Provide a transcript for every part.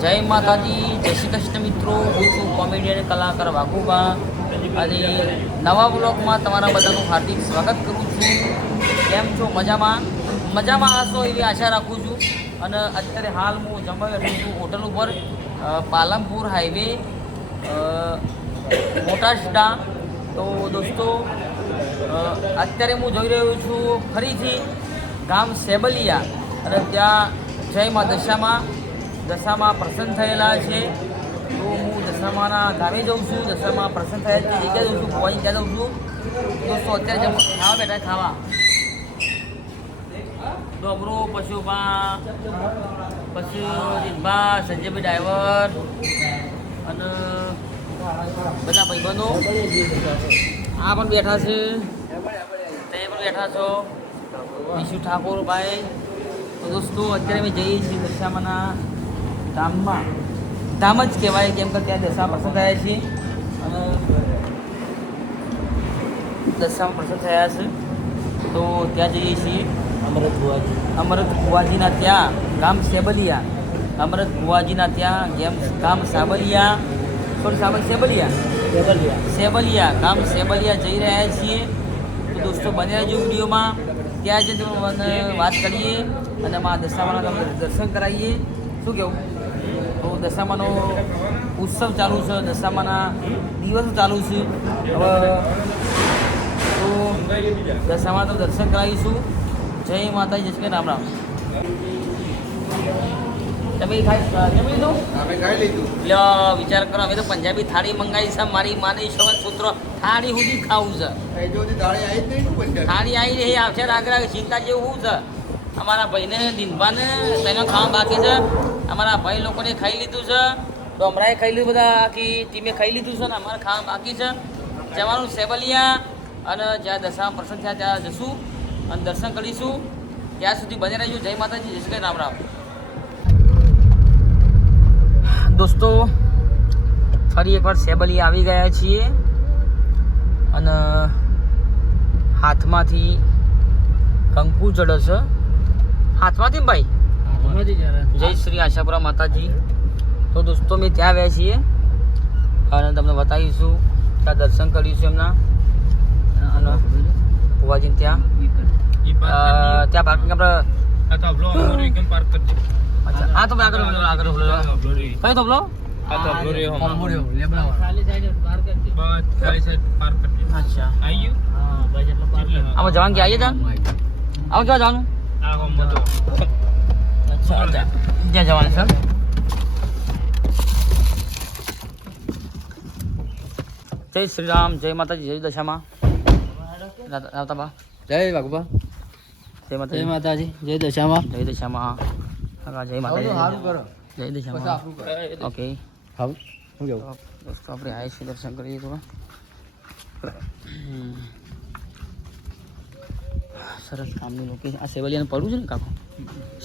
જય માતાજી, જય શ્રી કૃષ્ણ મિત્રો. હું છું કોમેડિયન કલાકાર વાઘુબા અને નવા બ્લોગમાં તમારા બધાનું હાર્દિક સ્વાગત કરું છું. કેમ છો? મજામાં હશો એવી આશા રાખું છું. અને અત્યારે હાલ હું જમવા બેઠું છું હોટલ ઉપર, પાલનપુર હાઈવે, મોટાસડા. તો દોસ્તો, અત્યારે હું જોઈ રહ્યો છું ફરીથી ગામ સેબલિયા, અને ત્યાં જય મા દશામાં પ્રસન્ન થયેલા છે. તો હું દશામાના ગામે જાઉં છું. દશામાં પ્રસન્ન થયા છે જગ્યાએ જાઉં છું, ભવાની ત્યાં જાઉં છું. દોસ્તો અત્યારે ખાવા બેઠા ખાવા ડોબરો, પશુભા, પછી રીતભા, સંજયભાઈ ડ્રાઈવર અને બધા ભાઈબંધો આ પણ બેઠા છે. તે પણ બેઠા છો, વિશુ ઠાકોર ભાઈ. તો દોસ્તો અત્યારે અમે જઈએ છીએ દશામાના ધામમાં. ધામ જ કહેવાય, કેમ કે ત્યાં દશા પ્રસન્ન થયા છે અને દશામાં પ્રસન્ન થયા છે. તો ત્યાં જઈએ છીએ અમરત ભુવાજીના ત્યાં ગામ સેબલિયા. અમરત ભુવાજીના ત્યાં ગામ સેબલિયા ગામ સેબલિયા જઈ રહ્યા છીએ. તો દોસ્તો બને રહેજો વિડીયોમાં. ત્યાં જ વાત કરીએ અને મા દશામાના દર્શન કરાવીએ. શું કહેવું? તો દશામાનો ઉત્સવ ચાલુ છે, દશામાના દિવસો ચાલુ છે. હવે તો દશામાં તો દર્શન કરાવીશું. જય માતાજી, જય શ્રી રામ રામ. તમે જમી લીધું? એટલે વિચાર કરો, અમે તો પંજાબી થાળી મંગાવી છે. મારી માને ઈશ્વર સૂત્ર થાળી સુધી ખાવું છે. થાળી આવી રહી આવશે આગળ. ચિંતા જેવું શું છે? અમારા ભાઈને દિનભાને તેનો ખાવા બાકી છે. અમારા ભાઈ લોકોને ખાઈ લીધું છે, તો હમણાં ખાઈ લીધું, બધા આખી ટીમે ખાઈ લીધું છે ને અમારે ખાવા બાકી છે. જવાનું સેબલિયા, અને જ્યાં દશા પ્રસન્ન થયા ત્યાં જશું અને દર્શન કરીશું. ત્યાં સુધી બને રહેજો. જય માતાજી, જય શ્રી રામ રામ. દોસ્તો ફરી એકવાર સેબલિયા આવી ગયા છીએ અને હાથમાંથી કંકુ ચડે છે. હાથમાંથી ભાઈ જય શ્રી આશાપુરા માતાજી. તો દોસ્તો મેં ત્યાં આવ્યા છીએ અને તમને બતાવીશું. ત્યાં દર્શન કરીશું એમના અને ભુવાજીને ત્યાં પાર્કિંગ આપણે અચ્છા. હા તો આગળ કઈ તો બોલો. અચ્છા, આમાં જવાનું કે આવીએ ત્યાં આવું ક્યાં જવાનું? અચ્છા, ત્યાં જવાનું છે. જય શ્રી રામ, જય માતાજી, જય દશામાં રાવતાબા, જય વાઘુબા, જય માતાજી, જય દશામાં, જય દશામાં, જય માતાજી, જય દશામાં. ઓકે, હા દોસ્તો આપણે આવીએ છીએ, દર્શન કરીએ થોડા. સરસ ગામની લોકેશન. આ સેબલિયાનું પડવું છે ને કાકો?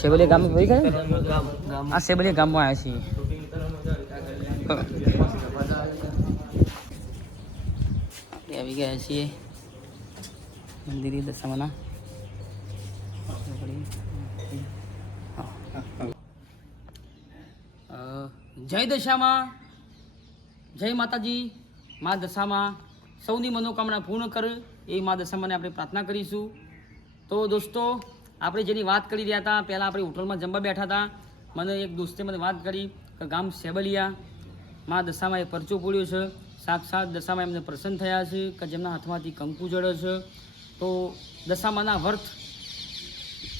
સેબલિયા ગામમાં પડી ગયા? આ સેબલિયા ગામમાં આવ્યા છીએ. આવી ગયા છીએ મંદિરે દશામાના. જય દશામાં, જય માતાજી. મા દશામાં સૌની મનોકામના પૂર્ણ કરે એ મા દશામાને આપણે પ્રાર્થના કરીશું. તો દોસ્તો આપણે જેની વાત કરી રહ્યા હતા, પહેલાં આપણે હોટલમાં જમવા બેઠા હતા. મને એક દોસ્તે મને વાત કરી કે ગામ સેબલિયા મા દશામાં એ પરચો પડ્યો છે. સાક્ષાત દશામાં એમને પ્રસન્ન થયા છે કે જેમના હાથમાંથી કંકુ જળે છે. તો દશામાના વર્ત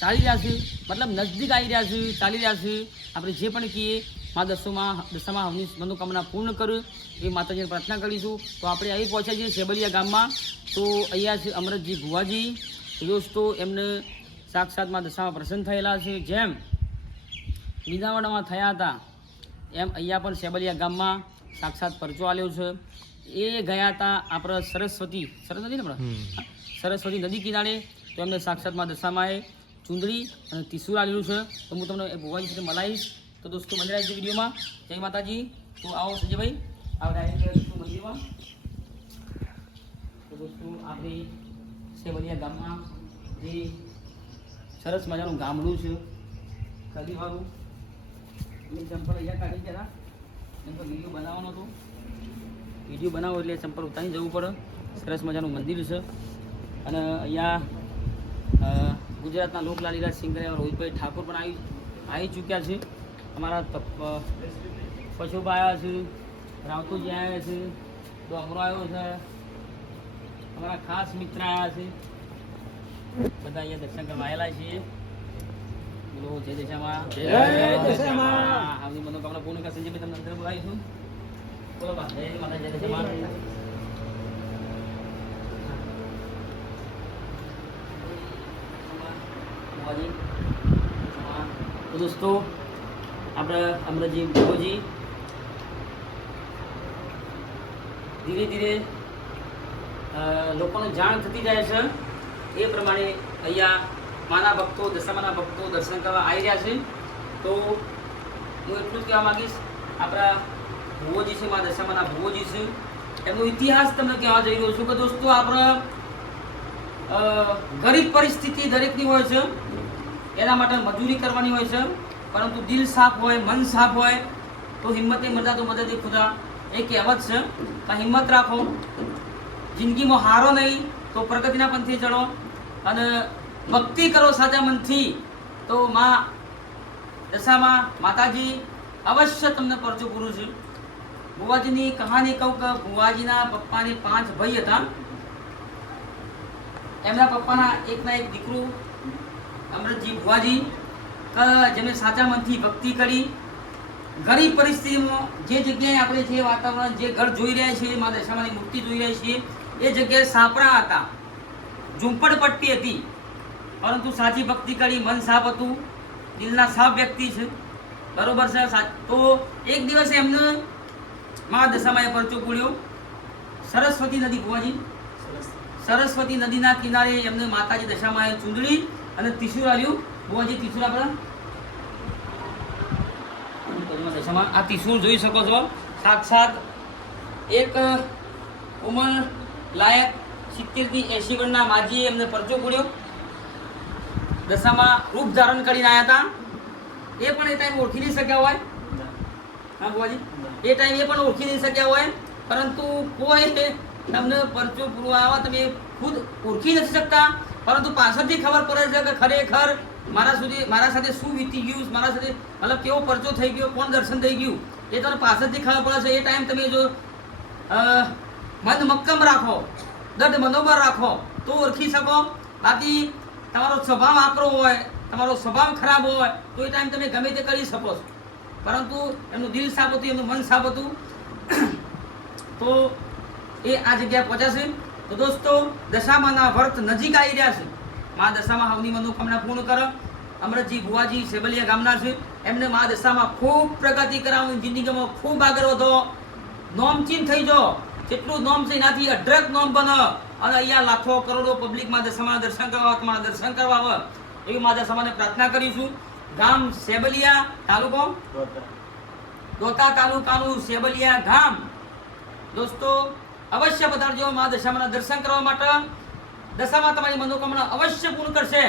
ચાલી રહ્યા છે, મતલબ નજદીક આવી રહ્યા છે, ચાલી રહ્યા છે. આપણે જે પણ કહીએ મા દશામાં હવની મનોકામના પૂર્ણ કરે એ માતાજીને પ્રાર્થના કરીશું. તો આપણે અહીં પહોંચ્યા છીએ સેબલિયા ગામમાં. તો અહીંયા છે અમરતજી ભુવાજી. દોસ્તો એમને સાક્ષાતમાં દશામાં પ્રસન્ન થયેલા છે. જેમ મીનાવાડામાં થયા હતા એમ અહીંયા પણ સેબલિયા ગામમાં સાક્ષાત પરચો આવ્યો છે. એ ગયા હતા આપણે સરસ્વતી નદી ને સરસ્વતી નદી કિનારે. તો એમને સાક્ષાતમાં દશામાં ચૂંદડી અને ત્રિશુલ આવેલું છે. તો હું તમને ભુવાજી સાથે મલાવીશ. તો દોસ્તો બની રહ્યા છે વિડીયોમાં. જય માતાજી. તો આવો સંજયભાઈ, આપણે મંદિરમાં. તો દોસ્તો આપણે સેબલિયા ગામમાં જે સરસ મજાનું ગામડું છે, કદીવાળું. એ ચંપલ અહીંયા કાઢી જરા એમ તો વિડીયો બનાવવાનો હતો વિડીયો બનાવો એટલે ચંપલ ઉતારી જવું પડે સરસ મજાનું મંદિર છે અને અહીંયા ગુજરાતના લોકલાલીલા સિંગર એવા રોહિતભાઈ ઠાકોર પણ આવી ચૂક્યા છે અમારા પશુભાઈ આવ્યા છે રાવતુજી આવ્યા છે ડોમરો આવ્યો છે અમારા ખાસ મિત્ર આવ્યા છે બધા અહીંયા દર્શન કરવા આવેલા છીએ બોલો જય દશામાં આવની મનોકામના પૂર્ણ કરશે જે તમને અંદર બોલાવીશું બોલો બા જય માતા જય દશામાં તો દોસ્તો આપણે અમરજી ભોજી ધીરે ધીરે લોકોને જાણ થતી જાય છે એ પ્રમાણે અહીંયા માના ભક્તો દશામાના ભક્તો દર્શન કરવા આવી રહ્યા છે તો હું એટલું જ કહેવા માગીશ આપણા ભુવોજી છે મા દશામાના ભુવોજી છે એમનો ઇતિહાસ તમને કહેવા જઈ રહ્યો છું કે દોસ્તો આપણે ગરીબ પરિસ્થિતિ દરેકની હોય છે એના માટે મજૂરી કરવાની હોય છે પરંતુ દિલ સાફ હોય મન સાફ હોય તો હિંમતે મદદ તો મદદ ખુદા એ કહેવત છે કે હિંમત રાખો જિંદગીમાં હારો નહીં તો પ્રગતિના પંથે ચડો અને ભક્તિ કરો સાચા મનથી તો માં દશામાં માતાજી અવશ્ય તમને પરચો પૂરું છે ભુવાજીની કહાની કહું કે ભુવાજીના પપ્પાને 5 ભાઈ હતા એમના પપ્પાના એકના એક દીકરો અમૃતજી ભુવાજી જેમણે સાચા મનથી ભક્તિ કરી ગરીબ પરિસ્થિતિમાં જે જગ્યાએ આપણે જે વાતાવરણ જે ઘર જોઈ રહ્યા છીએ મા દશામાની મૂર્તિ જોઈ રહ્યા છીએ એ જગ્યાએ સાપરા હતા ઝૂંપડપટ્ટી હતી પરંતુ સાચી ભક્તિ કરી મન સાફ હતું દિલના સાફ વ્યક્તિ છે બરોબર છે તો એક દિવસ એમને મા દશામાએ પરચો પૂર્યો સરસ્વતી નદી ભુવાજી સરસ્વતી નદીના કિનારે એમને માતાજી દશામાએ ચૂંદડી અને ત્રિશૂળ આવ્યું ભુવાજી ત્રિશૂળ આપણે દશામાં આ ત્રિશૂળ જોઈ શકો છો સાક્ષાત એક ઉંમર લાયક 70 થી 80 વર્ષના માજીએ એમને પરચો પૂર્યો દશામાં રૂપ ધારણ કરીને આવ્યા હતા એ પણ એ ટાઈમ ઓળખી નહીં શક્યા હોય હા ભુવાજી એ ટાઈમ એ પણ ઓળખી નહીં શક્યા હોય પરંતુ કોઈ તમને પરચો પૂરો આવે તમે ખુદ ઓળખી નથી શકતા પરંતુ પાછળથી ખબર પડે છે કે ખરેખર મારા સાથે શું વીતી ગયું મારા સાથે મતલબ કેવો પરચો થઈ ગયો કોણ દર્શન થઈ ગયું એ તમને પાછળથી ખબર પડે છે એ ટાઈમ તમે જો મન મક્કમ રાખો દઢ મનોબળ રાખો તો ઓળખી શકો બાકી તમારો સ્વભાવ આકરો હોય તમારો સ્વભાવ ખરાબ હોય તો એ ટાઈમ તમે ગમે તે કરી શકો છો પરંતુ એમનું દિલ સાફ હતું એમનું મન સાફ હતું તો એ આ જગ્યાએ પહોંચ્યા છે તો દોસ્તો દશામાના વ્રત નજીક આવી રહ્યા છે મા દશામાં હવની મનોકામના પૂર્ણ કરો અમરતજી ભુવાજી સેબલિયા ગામના છે એમને મા દશામાં ખૂબ પ્રગતિ કરાવવાની જિંદગીમાં ખૂબ આગળ વધો નોમચીન થઈ જાઓ જેટલું નોમ છે એનાથી અઢળક નોમ બને અને અહીંયા લાખો કરોડો પબ્લિક મા દશામાના દર્શન કરવા તમારા દર્શન કરવા આવે એવી મા દશામાને પ્રાર્થના કરીશું ગામ સેબલિયા તાલુકો દોતા તાલુકાનું સેબલિયા ગામ દોસ્તો અવશ્ય પધારજો મા દશામાના દર્શન કરવા માટે દશામાં તમારી મનોકામના અવશ્ય પૂર્ણ કરશે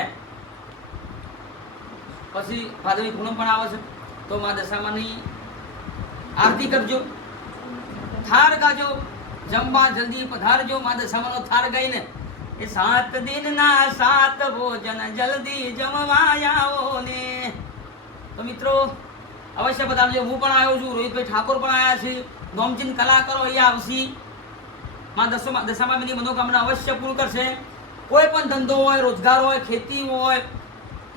પછી ભાદરવી પૂનમ પણ આવે છે તો મા દશામાની આરતી કરજો થાર ગાજો જમવા જલ્દી પધારજો મા દશામાનો થાર ગાઈને એ 7 દિનના 7 ભોજન જલ્દી જમવા આવો ને તો મિત્રો અવશ્ય પધારજો હું પણ આવ્યો છું રોહિતભાઈ ઠાકોર પણ આવ્યા છે નોમચીન કલાકારો અહીંયા આવશે મા દશામાની મનોકામના અવશ્ય પૂર્ણ કરશે કોઈ પણ ધંધો હોય રોજગાર હોય ખેતી હોય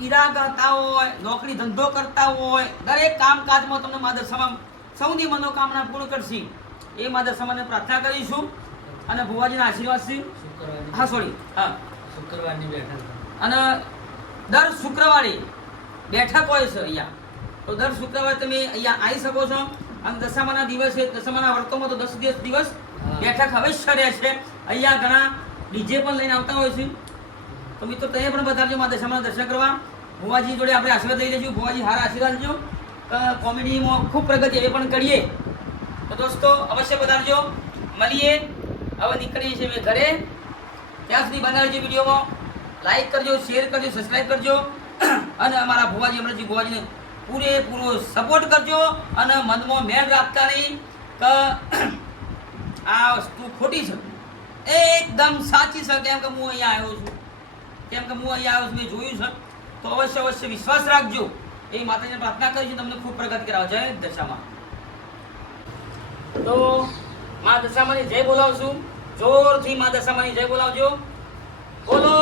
ઈરા કરતા હોય નોકરી ધંધો કરતા હોય દરેક કામકાજમાં તમને મા દશામાં સૌની મનોકામના પૂર્ણ કરશે એ મા દશામાને પ્રાર્થના કરીશું અને ભુવાજીના આશીર્વાદ છે હા સોરી હા શુક્રવારની બેઠક અને દર શુક્રવારે બેઠક હોય છે અહીંયા તો દર શુક્રવારે તમે અહીંયા આવી શકો છો અને દશામાના દિવસે દશામાના વર્તોમાં તો 10 દિવસ બેઠક અવશ્ય રહે છે અહીંયા ઘણા ડીજે પણ લઈને આવતા હોય છે તો મિત્રો તમે પણ બતાવજો મા દશામાના દર્શન કરવા ભુવાજી જોડે આપણે આશીર્વાદ લઈ લઈશું ભુવાજી હારા આશીર્વાદ લેજો કોમેડીમાં ખૂબ પ્રગતિ હવે પણ કરીએ તો દોસ્તો અવશ્ય પધારજો મળીએ હવે નીકળીએ છીએ ઘરે ત્યાં સુધી બનાવજો વિડીયોમાં લાઈક કરજો શેર કરજો સબસ્ક્રાઈબ કરજો અને અમારા ભુવાજી અમરતજી ભુવાજીને પૂરેપૂરો સપોર્ટ કરજો અને મનમાં મેળ રાખતા નહીં કે આ વસ્તુ ખોટી છે. એકદમ સાચી છે. કેમ કે હું અહીંયા આવ્યો છું, મેં જોયું છે. તો અવશ્ય વિશ્વાસ રાખજો. એ માતાજીને પ્રાર્થના કરીશું તમને ખૂબ પ્રગતિ કરાવે. જય દશામાં. તો મા દશામાની જય બોલાવશું. જોરથી મા દશામાની જય બોલાવજો. બોલો